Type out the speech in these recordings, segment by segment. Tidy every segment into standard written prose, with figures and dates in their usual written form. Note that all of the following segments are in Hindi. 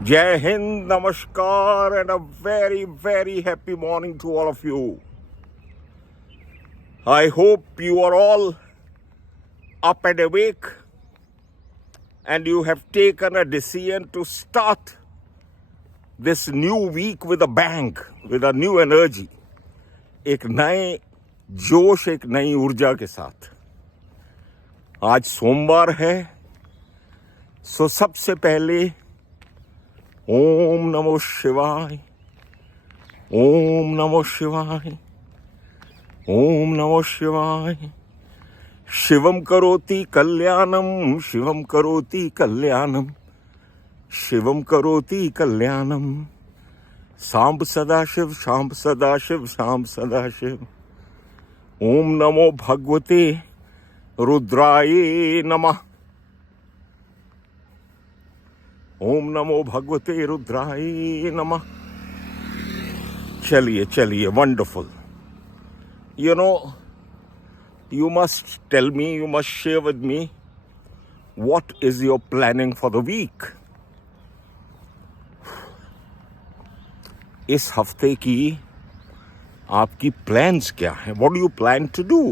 Jai Hind, Namaskar, and a very, very happy morning to all of you. I hope you are all up and awake and you have taken a decision to start this new week with a bang, with a new energy. एक नए जोश, एक नई ऊर्जा के साथ. आज सोमवार है, सो सबसे पहले ओम नमो शिवाय, ओम नमो शिवाय, ओम नमो शिवाय. शिवम करोति कल्याणम, शिवम करोति कल्याणम, शिवम करोति कल्याणम. सांब सदाशिव, सांब सदाशिव, सांब सदाशिव. ओम नमो भगवते रुद्राय नमः. ओम नमो भगवते रुद्राय नमः. चलिए चलिए, wonderful. You know, you must tell me, you must share with me what is your planning for the week. इस हफ्ते की आपकी plans क्या हैं? What do you plan to do?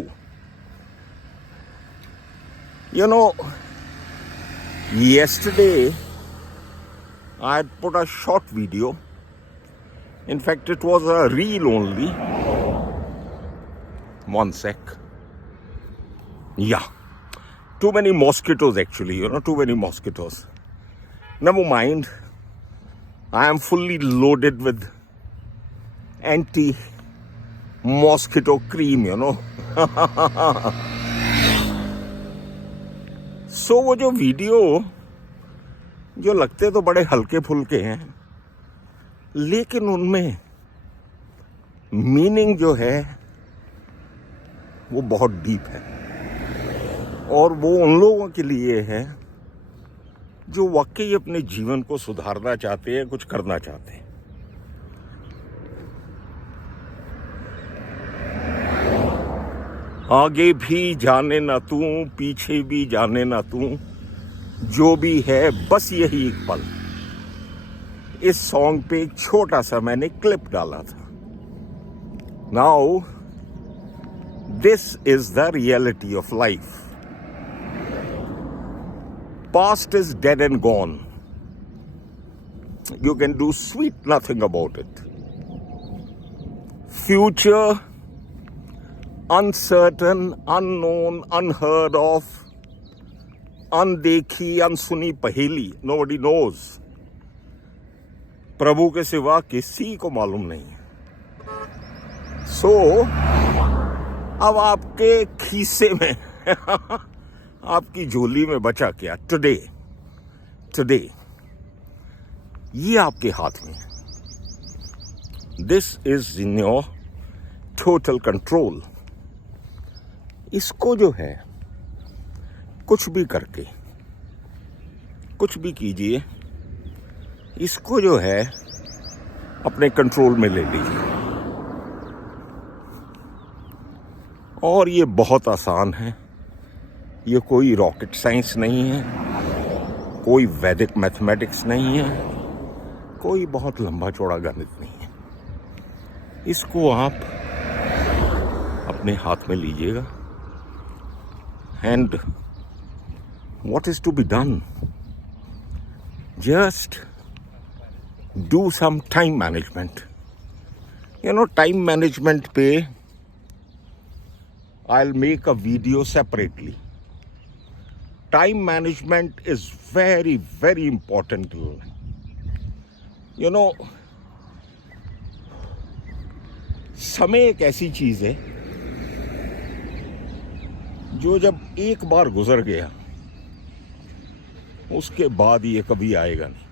You know, yesterday I had put a short video. In fact, it was a reel only. One sec. Yeah. Too many mosquitoes actually, too many mosquitoes. Never mind. I am fully loaded with anti-mosquito cream, So वो जो वीडियो जो लगते तो बड़े हल्के फुल्के हैं, लेकिन उनमें मीनिंग जो है वो बहुत डीप है. और वो उन लोगों के लिए है जो वाकई अपने जीवन को सुधारना चाहते हैं, कुछ करना चाहते हैं. आगे भी जाने ना तू, पीछे भी जाने ना तू, जो भी है बस यही एक पल. इस सॉन्ग पे एक छोटा सा मैंने क्लिप डाला था. Now this is the reality of life. Past is dead and gone. You can do sweet nothing about it. Future, uncertain, unknown, unheard of, अनदेखी, अनसुनी पहेली. Nobody knows. प्रभु के सिवा किसी को मालूम नहीं. So, अब आपके खीसे में आपकी झोली में बचा क्या? टुडे ये आपके हाथ में है. This is in your total control. इसको जो है कुछ भी करके, कुछ भी कीजिए, इसको जो है अपने कंट्रोल में ले लीजिए. और ये बहुत आसान है. ये कोई रॉकेट साइंस नहीं है, कोई वैदिक मैथमेटिक्स नहीं है, कोई बहुत लंबा चौड़ा गणित नहीं है. इसको आप अपने हाथ में लीजिएगा. And what is to be done? Just do some time management. Time management पे I will make a video separately. Time management is very, very important. समय एक ऐसी चीज है जो जब एक बार गुजर गया उसके बाद ये कभी आएगा नहीं.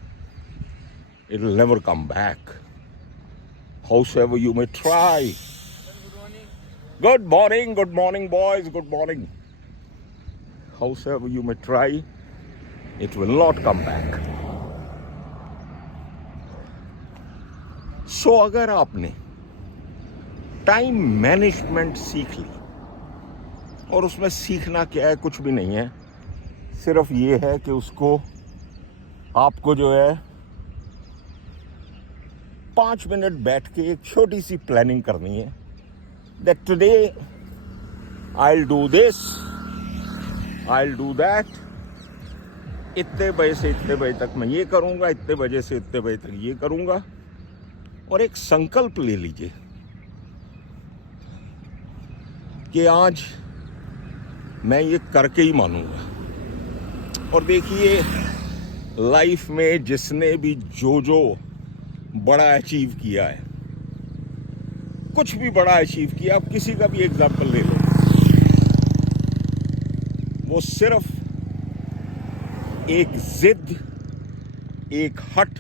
It will never come back. Howsoever you may try. Good morning boys, good morning. Howsoever you may try, it will not come back. So अगर आपने टाइम मैनेजमेंट सीख ली, और उसमें सीखना क्या है? कुछ भी नहीं है. सिर्फ ये है कि उसको आपको जो है 5 मिनट बैठ के एक छोटी सी प्लानिंग करनी है that today I will do this, I will do that, इतने बजे से इतने बजे तक मैं ये करूँगा, इतने बजे से इतने बजे तक ये करूँगा। और एक संकल्प ले लीजिए कि आज मैं ये करके ही मानूंगा। और देखिए, लाइफ में जिसने भी जो बड़ा अचीव किया है, कुछ भी बड़ा अचीव किया, आप किसी का भी एग्जाम्पल ले लो, वो सिर्फ एक जिद, एक हट,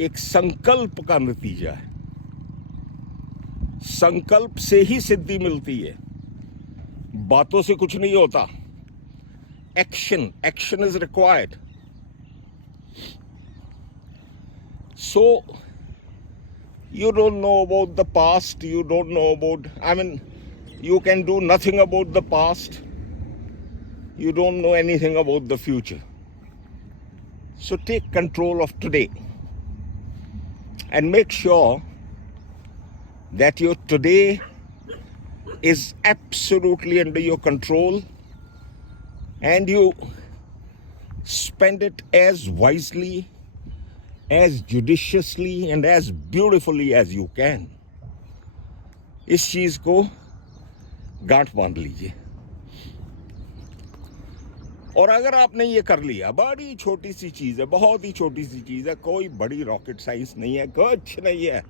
एक संकल्प का नतीजा है। संकल्प से ही सिद्धि मिलती है, बातों से कुछ नहीं होता। Action is required. So, you don't know about the past, you don't know about, you can do nothing about the past, you don't know anything about the future. So take control of today and make sure that your today is absolutely under your control and you spend it as wisely, as judiciously and as beautifully as you can. इस चीज को गांठ बांध लीजिए। और अगर आपने ये कर लिया, बड़ी छोटी सी चीज है, बहुत ही छोटी सी चीज है, कोई बड़ी रॉकेट साइंस नहीं है, कुछ नहीं है,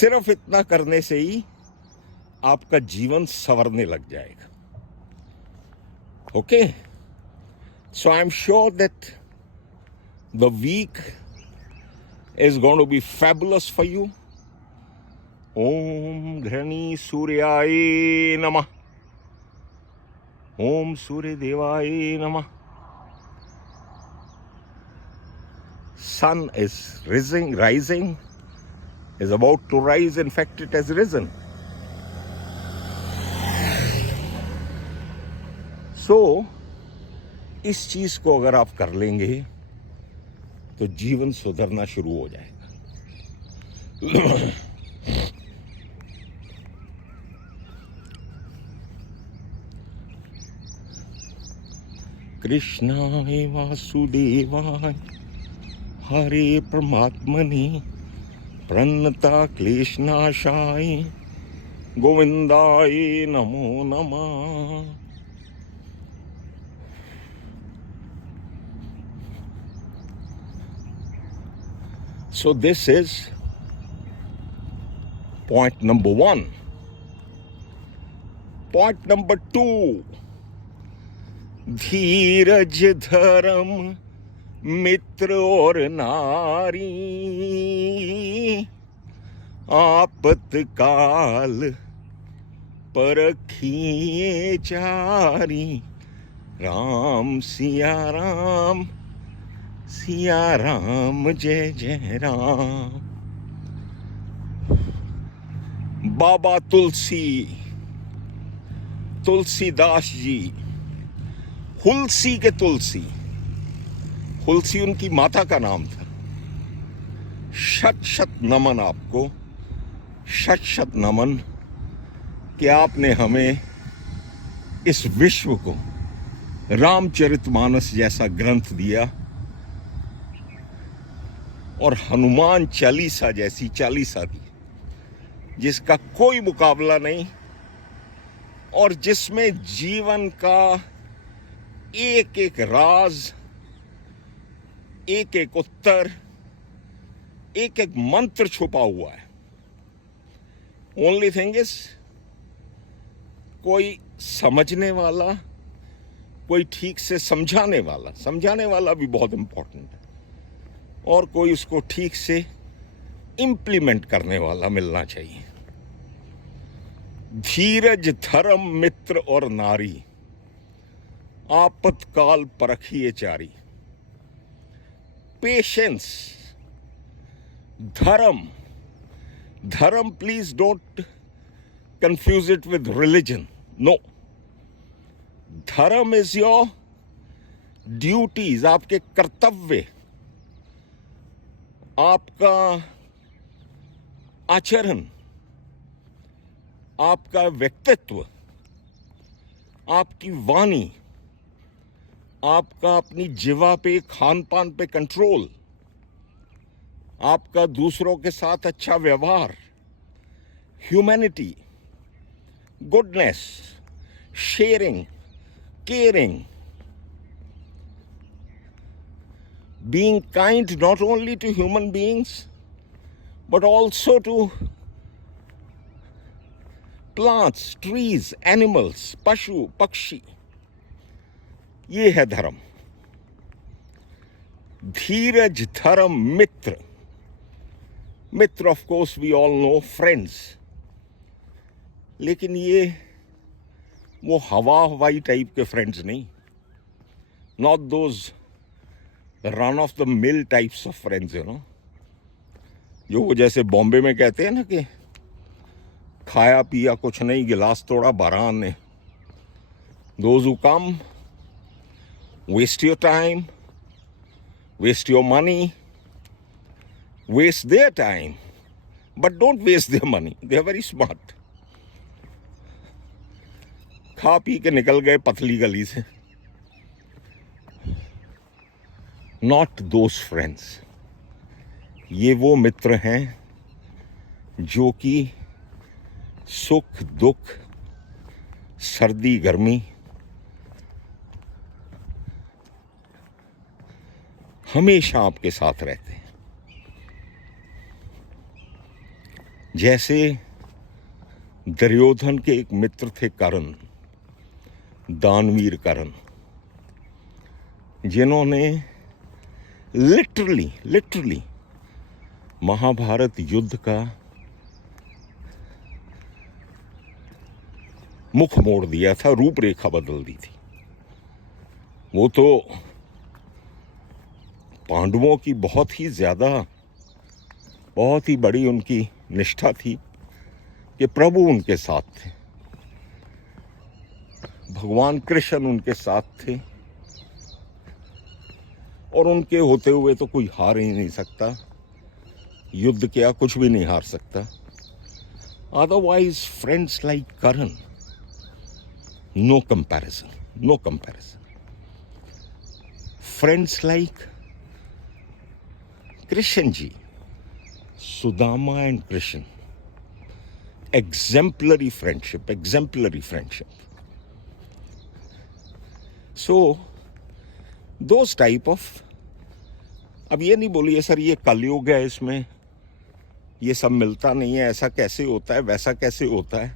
सिर्फ इतना करने से ही आपका जीवन संवरने लग जाएगा। Okay? So I'm sure that the week is going to be fabulous for you. Om Dhrani Suryaye Namah. Om Surya Devaye Namah. Sun is rising, is about to rise. In fact, it has risen. So, इस चीज को अगर आप कर लेंगे तो जीवन सुधरना शुरू हो जाएगा। कृष्णाय वासुदेवाय हरे परमात्मने प्रणता क्लेशनाशाय गोविंदाय नमो नमः। So this is point number 1. Point number 2. धीरज धर्म मित्र और नारी आपतकाल परखिए चारी राम सिया राम सिया राम जय जय राम। बाबा तुलसीदास जी, हुलसी के तुलसी, हुलसी उनकी माता का नाम था। शत शत नमन आपको, शत शत नमन कि आपने हमें इस विश्व को रामचरितमानस जैसा ग्रंथ दिया और हनुमान चालीसा जैसी चालीसा दी, जिसका कोई मुकाबला नहीं और जिसमें जीवन का एक एक राज, एक एक उत्तर, एक एक मंत्र छुपा हुआ है। ओनली थिंग इज, कोई समझने वाला, कोई ठीक से समझाने वाला भी बहुत इंपॉर्टेंट है, और कोई उसको ठीक से इंप्लीमेंट करने वाला मिलना चाहिए। धीरज धर्म मित्र और नारी आपतकाल परखिए चारी। पेशेंस, धर्म, please don't confuse it with religion. No. Dharam is your duties, आपके कर्तव्य, आपका आचरण, आपका व्यक्तित्व, आपकी वाणी, आपका अपनी जीवा पे, खान पान पे कंट्रोल, आपका दूसरों के साथ अच्छा व्यवहार, humanity, goodness, sharing, caring, being kind not only to human beings but also to plants, trees, animals, पशु पक्षी, ये है धर्म। धीरज धर्म मित्र, मित्र of course we all know friends, लेकिन ये वो हवा हवाई टाइप के फ्रेंड्स नहीं, not those run of the mill types of friends, you know, जो वो जैसे बॉम्बे में कहते हैं ना कि खाया पिया कुछ नहीं, गिलास तोड़ा बारान ने। Those who come waste your time, waste your money, waste their time, but don't waste their money. They are very smart. खा पी के निकल गए पतली गली से। Not those friends. ये वो मित्र हैं जो कि सुख दुख, सर्दी गर्मी हमेशा आपके साथ रहते हैं। जैसे दुर्योधन के एक मित्र थे कर्ण, दानवीर कर्ण, जिन्होंने लिटरली महाभारत युद्ध का मुख मोड़ दिया था, रूपरेखा बदल दी थी। वो तो पांडवों की बहुत ही बड़ी उनकी निष्ठा थी कि प्रभु उनके साथ थे, भगवान कृष्ण उनके साथ थे, और उनके होते हुए तो कोई हार ही नहीं सकता। युद्ध क्या, कुछ भी नहीं हार सकता। Otherwise friends like Karna, no comparison. Friends like Krishan ji, Sudama and Krishan, exemplary friendship. So, those type of, अब ये नहीं बोलिए सर ये कलयुग है, इसमें ये सब मिलता नहीं है, ऐसा कैसे होता है, वैसा कैसे होता है।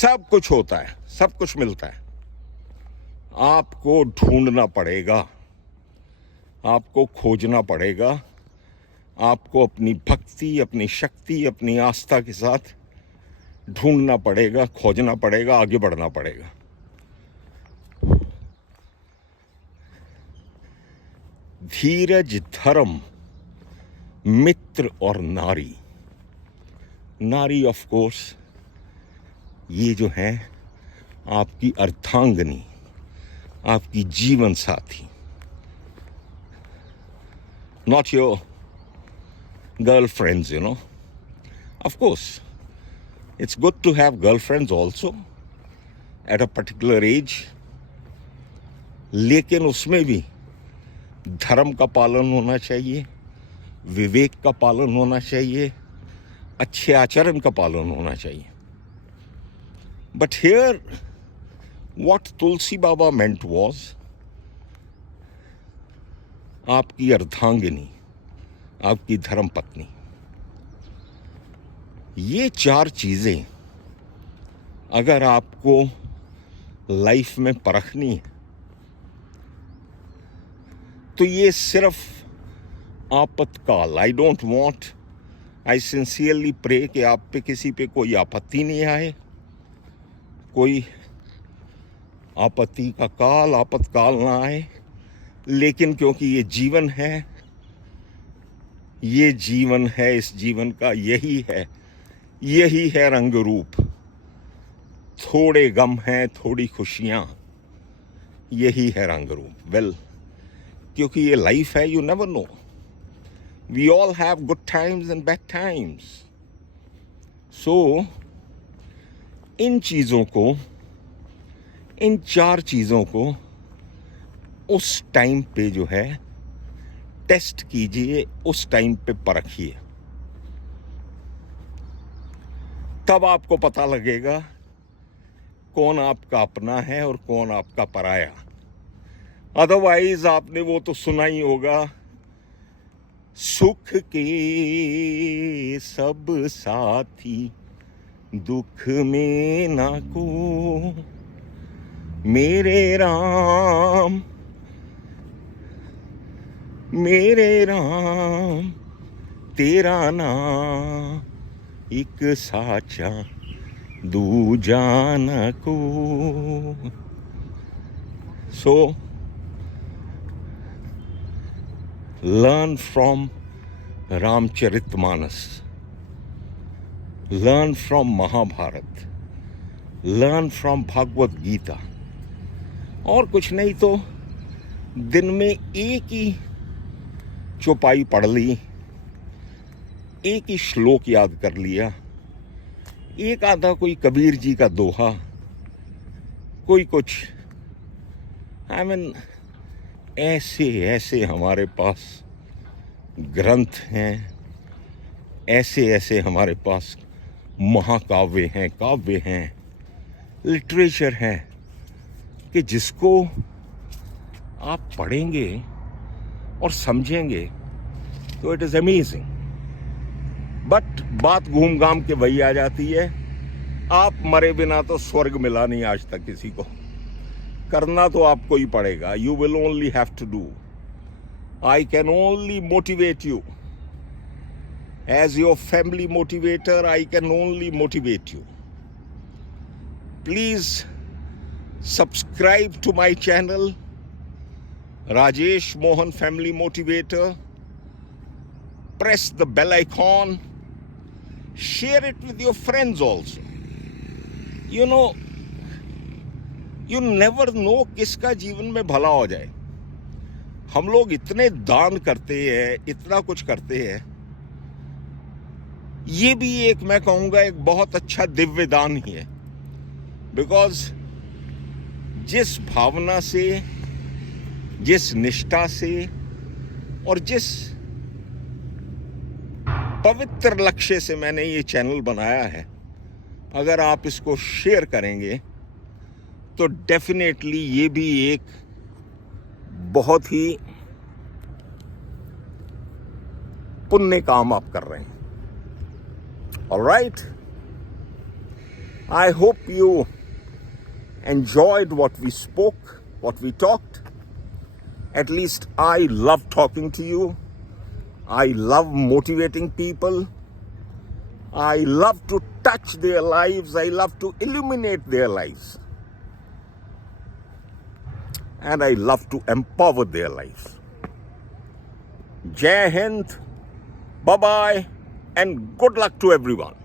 सब कुछ होता है, सब कुछ मिलता है। आपको ढूंढना पड़ेगा, आपको खोजना पड़ेगा, आपको अपनी भक्ति, अपनी शक्ति, अपनी आस्था के साथ ढूंढना पड़ेगा, खोजना पड़ेगा, आगे बढ़ना पड़ेगा। धीरज धर्म मित्र और नारी, नारी ऑफ कोर्स ये जो है आपकी अर्धांगिनी, आपकी जीवन साथी, not your girlfriends, you know. Of course, it's good to have girlfriends also at a particular age, लेकिन उसमें भी धर्म का पालन होना चाहिए, विवेक का पालन होना चाहिए, अच्छे आचरण का पालन होना चाहिए। But here, what Tulsi Baba meant was, आपकी अर्धांगिनी, आपकी धर्म पत्नी, ये चार चीजें अगर आपको लाइफ में परखनी है तो ये सिर्फ आपातकाल, आई सिंसियरली प्रे कि आप पे किसी पे कोई आपत्ति नहीं आए, कोई आपत्ति का काल, आपातकाल ना आए, लेकिन क्योंकि ये जीवन है, इस जीवन का यही है रंग रूप। थोड़े गम हैं, थोड़ी खुशियां, यही है रंग रूप। वेल, क्योंकि ये लाइफ है, you never know, we all have good times and bad times. So इन चीज़ों को, इन 4 चीज़ों को उस टाइम पे जो है टेस्ट कीजिए, उस टाइम पे परखिए, तब आपको पता लगेगा कौन आपका अपना है और कौन आपका पराया। अदरवाइज आपने वो तो सुना ही होगा, सुख के सब साथी दुख में ना को, मेरे राम तेरा नाम एक साचा दूजा न को। सो learn from Ramcharitmanas, learn from Mahabharat, learn from Bhagavad Gita। और कुछ नहीं तो दिन में एक ही चौपाई पढ़ ली, एक ही श्लोक याद कर लिया, एक आधा कोई कबीर जी का दोहा, कोई कुछ, आई मीन ऐसे ऐसे हमारे पास ग्रंथ हैं, ऐसे ऐसे हमारे पास महाकाव्य हैं, काव्य हैं, लिटरेचर है कि जिसको आप पढ़ेंगे और समझेंगे तो इट इज़ अमेजिंग। बट बात घूम घाम के वही आ जाती है, आप मरे बिना तो स्वर्ग मिला नहीं आज तक किसी को, करना तो आपको ही पड़ेगा। You will only have to do. I can only motivate you as your family motivator. I can only motivate you. Please subscribe to my channel Rajesh Mohan family motivator. Press the bell icon. Share it with your friends also. You know, you never know किसका जीवन में भला हो जाए। हम लोग इतने दान करते हैं, इतना कुछ करते हैं, ये भी एक, मैं कहूँगा, एक बहुत अच्छा दिव्य दान ही है। बिकॉज जिस भावना से, जिस निष्ठा से और जिस पवित्र लक्ष्य से मैंने ये चैनल बनाया है, अगर आप इसको शेयर करेंगे तो डेफिनेटली ये भी एक बहुत ही पुण्य काम आप कर रहे हैं। Alright, I hope you enjoyed what we spoke, what we talked. At least I love talking to you. I love motivating people. I love to touch their lives. I love to illuminate their lives. And I love to empower their lives. Jai Hind, bye-bye, and good luck to everyone.